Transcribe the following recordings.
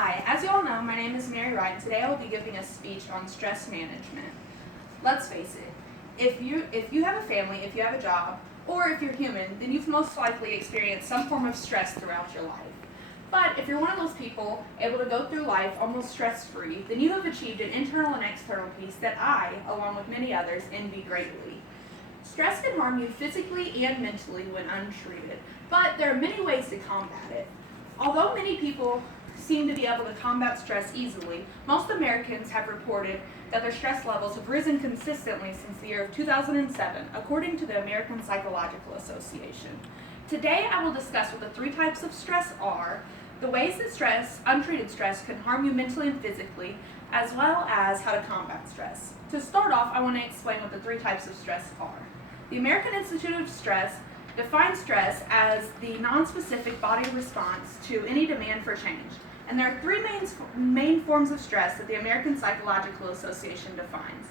Hi, as you all know, my name is Wright, and today I will be giving a speech on stress management. Let's face it, if you have a family, if you have a job, or if you're human, then you've most likely experienced some form of stress throughout your life. But if you're one of those people able to go through life almost stress-free, then you have achieved an internal and external peace that I, along with many others, envy greatly. Stress can harm you physically and mentally when untreated, but there are many ways to combat it. Although many people seem to be able to combat stress easily, most Americans have reported that their stress levels have risen consistently since the year of 2007, according to the American Psychological Association. Today, I will discuss what the three types of stress are, the ways that untreated stress, can harm you mentally and physically, as well as how to combat stress. To start off, I want to explain what the three types of stress are. The American Institute of Stress defines stress as the nonspecific body response to any demand for change. And there are three main forms of stress that the American Psychological Association defines.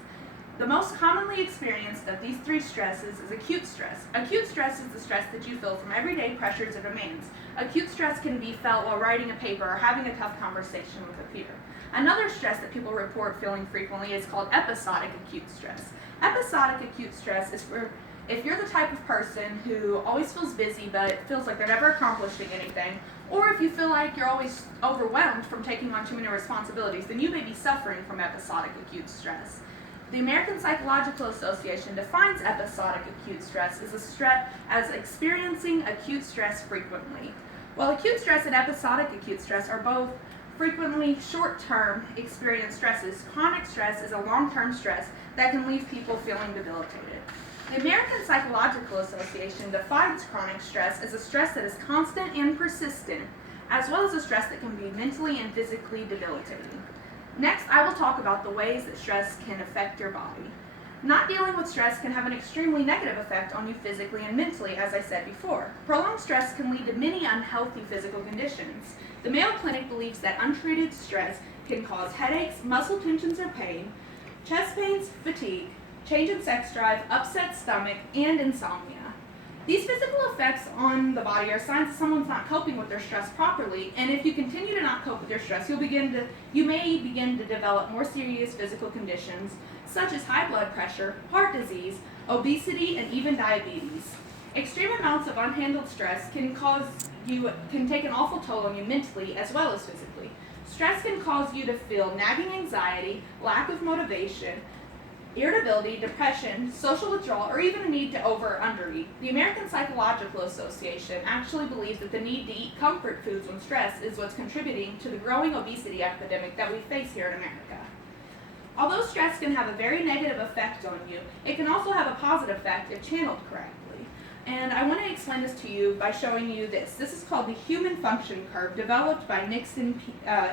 The most commonly experienced of these three stresses is acute stress. Acute stress is the stress that you feel from everyday pressures or demands. Acute stress can be felt while writing a paper or having a tough conversation with a peer. Another stress that people report feeling frequently is called episodic acute stress. Episodic acute stress is if you're the type of person who always feels busy but feels like they're never accomplishing anything, or if you feel like you're always overwhelmed from taking on too many responsibilities, then you may be suffering from episodic acute stress. The American Psychological Association defines episodic acute stress as experiencing acute stress frequently. While acute stress and episodic acute stress are both frequently short-term experience stresses, chronic stress is a long-term stress that can leave people feeling debilitated. The American Psychological Association defines chronic stress as a stress that is constant and persistent, as well as a stress that can be mentally and physically debilitating. Next, I will talk about the ways that stress can affect your body. Not dealing with stress can have an extremely negative effect on you physically and mentally, as I said before. Prolonged stress can lead to many unhealthy physical conditions. The Mayo Clinic believes that untreated stress can cause headaches, muscle tensions or pain, chest pains, fatigue, change in sex drive, upset stomach, and insomnia. These physical effects on the body are signs that someone's not coping with their stress properly, and if you continue to not cope with your stress, you may begin to develop more serious physical conditions such as high blood pressure, heart disease, obesity, and even diabetes. Extreme amounts of unhandled stress can take an awful toll on you mentally as well as physically. Stress can cause you to feel nagging anxiety, lack of motivation, irritability, depression, social withdrawal, or even a need to over or undereat. The American Psychological Association actually believes that the need to eat comfort foods when stressed is what's contributing to the growing obesity epidemic that we face here in America. Although stress can have a very negative effect on you, it can also have a positive effect if channeled correctly. And I want to explain this to you by showing you this. This is called the human function curve, developed by Nixon.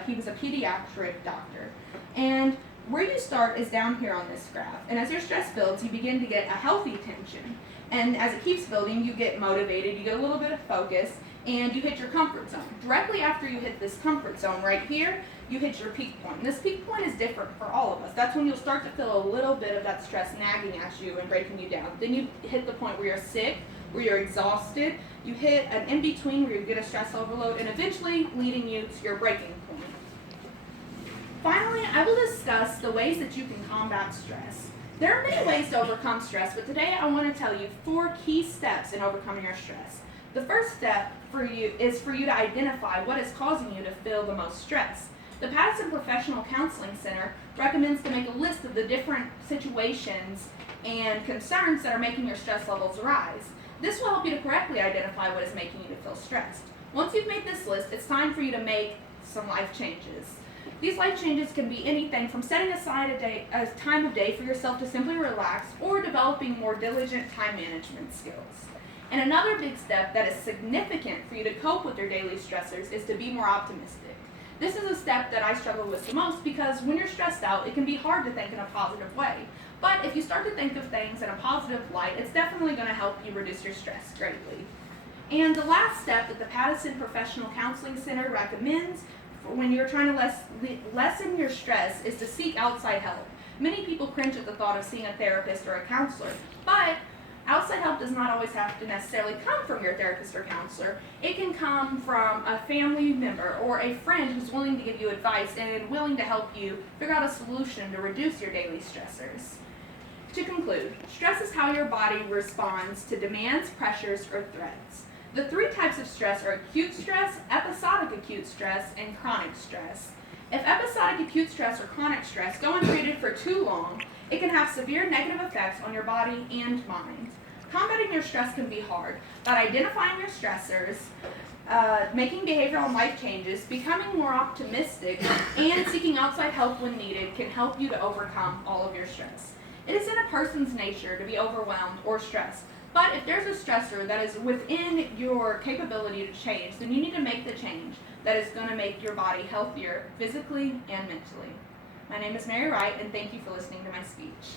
He was a pediatric doctor. And where you start is down here on this graph, and as your stress builds, you begin to get a healthy tension, and as it keeps building, you get motivated, you get a little bit of focus, and you hit your comfort zone. Directly after you hit this comfort zone right here, you hit your peak point. And this peak point is different for all of us. That's when you'll start to feel a little bit of that stress nagging at you and breaking you down. Then you hit the point where you're sick, where you're exhausted, you hit an in-between where you get a stress overload, and eventually leading you to your breaking point. Finally, I will discuss the ways that you can combat stress. There are many ways to overcome stress, but today I want to tell you 4 key steps in overcoming your stress. The first step is for you to identify what is causing you to feel the most stress. The Patterson Professional Counseling Center recommends to make a list of the different situations and concerns that are making your stress levels rise. This will help you to correctly identify what is making you to feel stressed. Once you've made this list, it's time for you to make some life changes. These life changes can be anything from setting aside a time of day for yourself to simply relax, or developing more diligent time management skills. And another big step that is significant for you to cope with your daily stressors is to be more optimistic. This is a step that I struggle with the most because when you're stressed out, it can be hard to think in a positive way. But if you start to think of things in a positive light, it's definitely going to help you reduce your stress greatly. And the last step that the Patterson Professional Counseling Center recommends when you're trying to lessen your stress is to seek outside help. Many people cringe at the thought of seeing a therapist or a counselor, but Outside help does not always have to necessarily come from your therapist or counselor. It can come from a family member or a friend who's willing to give you advice and willing to help you figure out a solution to reduce your daily stressors. To conclude, stress is how your body responds to demands, pressures, or threats. The three types of stress are acute stress, episodic acute stress, and chronic stress. If episodic acute stress or chronic stress go untreated for too long, it can have severe negative effects on your body and mind. Combating your stress can be hard, but identifying your stressors, making behavioral and life changes, becoming more optimistic, and seeking outside help when needed can help you to overcome all of your stress. It is in a person's nature to be overwhelmed or stressed, but if there's a stressor that is within your capability to change, then you need to make the change that is going to make your body healthier physically and mentally. My name is Mary Wright, and thank you for listening to my speech.